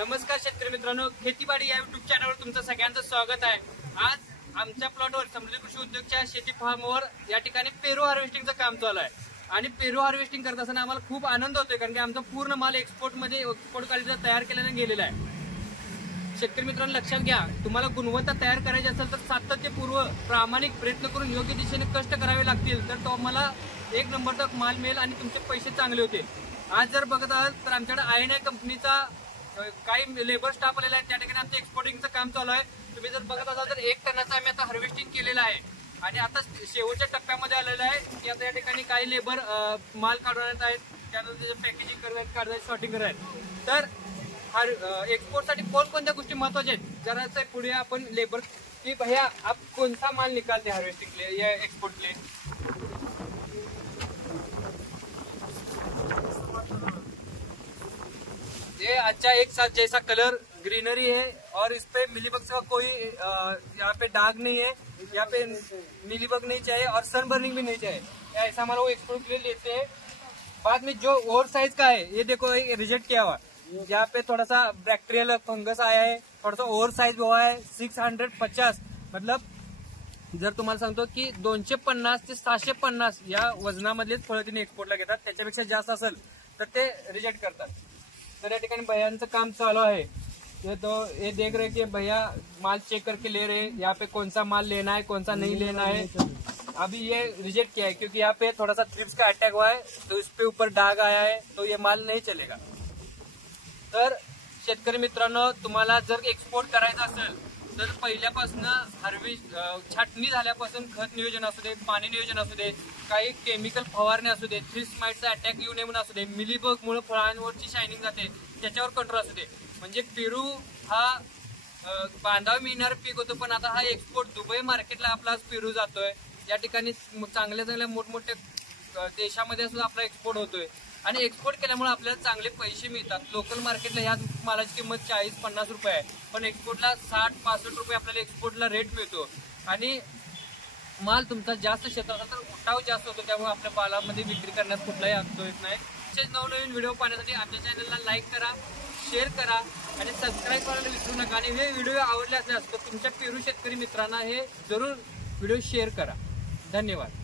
नमस्कार शेतकरी मित्रांनो, खेतीबाडी या युट्यूब चॅनलवर तुमचं सगळ्यांचं स्वागत आहे। आज आमच्या प्लॉटवर समृद्धी कृषी उद्योगच्या शेती फार्मवर या ठिकाणी पेरू हार्वेस्टिंगचं काम चालू आहे आणि पेरू हार्वेस्टिंग करत असताना आम्हाला खूप आनंद होतोय, कारण की आमचा पूर्ण माल एक्सपोर्ट क्वालिटीचा तयार केल्याने गेलेला आहे। शेतकरी मित्रांनो लक्षात घ्या, तुम्हाला गुणवत्ता तयार करायची असेल तर सातत्यपूर्व प्रामाणिक प्रयत्न करून योग्य दिशेने कष्ट करावे लागतील, तर तुम्हाला एक नंबरचा माल मिळेल आणि तुमचे पैसे चांगले होतील। आज जर बघत आहात तर आमच्याकडे INI कंपनीचा काही लेबर स्टाफ आलेला आहे, त्या ठिकाणी आमचं एक्सपोर्टिंगचं काम चालू आहे। तुम्ही जर बघत असाल तर 1 टनाचं आम्ही आता हार्वेस्टिंग केलेलं आहे आणि आता शेवटच्या टप्प्यामध्ये आलेलं आहे की आता या ठिकाणी काही लेबर माल काढवण्यात आहेत, त्यानंतर त्याचं पॅकेजिंग करत आहेत, सॉर्टिंग करत आहेत। तर एक्सपोर्टसाठी कोणकोणत्या गोष्टी महत्वाच्या आहेत जरा पुढे आपण लेबर की भैया आप कौन सा माल निकालते हार्वेस्टिंग के लिए या एक्सपोर्ट के लिए? ये अच्छा एक साथ जैसा कलर ग्रीनरी है और इस पे मिलीबग का कोई यहाँ पे दाग नहीं है, यहाँ पे मिलीबग नहीं चाहिए और सनबर्निंग भी नहीं चाहिए, ऐसा हमारा वो एक्सपोर्ट के लिए लेते हैं। बाद में जो ओवर साइज का है ये देखो रिजेक्ट किया हुआ, यहाँ पे थोड़ा सा बैक्टीरियल फंगस आया है, थोड़ा सा ओव्हर साइज हुआ है। 650 मतलब जर तुम्हाला सांगतो की 250 ते 750 या वजनामधलेच फळं तिने एक्सपोर्टला घेतात, त्याच्यापेक्षा जास्त असेल तर ते रिजेक्ट करतात। तर या ठिकाणी भैयांचं काम चालू आहे, तो ये देख रहे कि भैया माल चेक करके ले रहे हैं, यहाँ पे कौन सा माल लेना है कौन सा नहीं लेना है। अभी ये रिजेक्ट किया है क्योंकि यहाँ पे थोड़ा सा थ्रिप्स का अटैक हुआ है, तो इस पे ऊपर दाग आया है, तो ये माल नहीं चलेगा। तर शेतकरी मित्रांनो, तुम्हाला जर एक्सपोर्ट करायचं असेल तर पहिल्यापासून छाटणी झाल्यापासून खत नियोजन असू दे, पाणी नियोजन असू दे, काही केमिकल फवारणी असू दे, थ्रिप्स माइटचा अटॅक येऊ नये म्हणून असू दे, मिलीबग मुळे फळांवरची शायनिंग जाते त्याच्यावर कंट्रोल असू दे। म्हणजे पेरू हा बांधावा मिळणारा पीक होतो, पण आता हा एक्सपोर्ट दुबई मार्केटला आपला पेरू जातोय। या ठिकाणी चांगल्या चांगल्या मोठमोठ्या देशामध्ये सुद्धा आपला एक्सपोर्ट होतोय आणि एक्सपोर्ट केल्यामुळे आपल्याला चांगले पैसे मिळतात। लोकल मार्केटला ह्या मालाची किंमत 40-50 रुपये आहे, पण एक्सपोर्टला 60-65 रुपये आपल्याला एक्सपोर्टला रेट मिळतो आणि माल तुमचा जास्त शेतात असेल तर उठाव जास्त होतो, त्यामुळे आपल्या मालामध्ये विक्री करण्यास कुठलाही अर्थ येत नाही। असेच नवनवीन व्हिडिओ पाहण्यासाठी आमच्या चॅनलला लाईक करा, शेअर करा आणि सबस्क्राईब करायला विसरू नका। आणि हे व्हिडिओ आवडले असल्यास तर तुमच्या पेरू शेतकरी मित्रांना हे जरूर व्हिडिओ शेअर करा। धन्यवाद।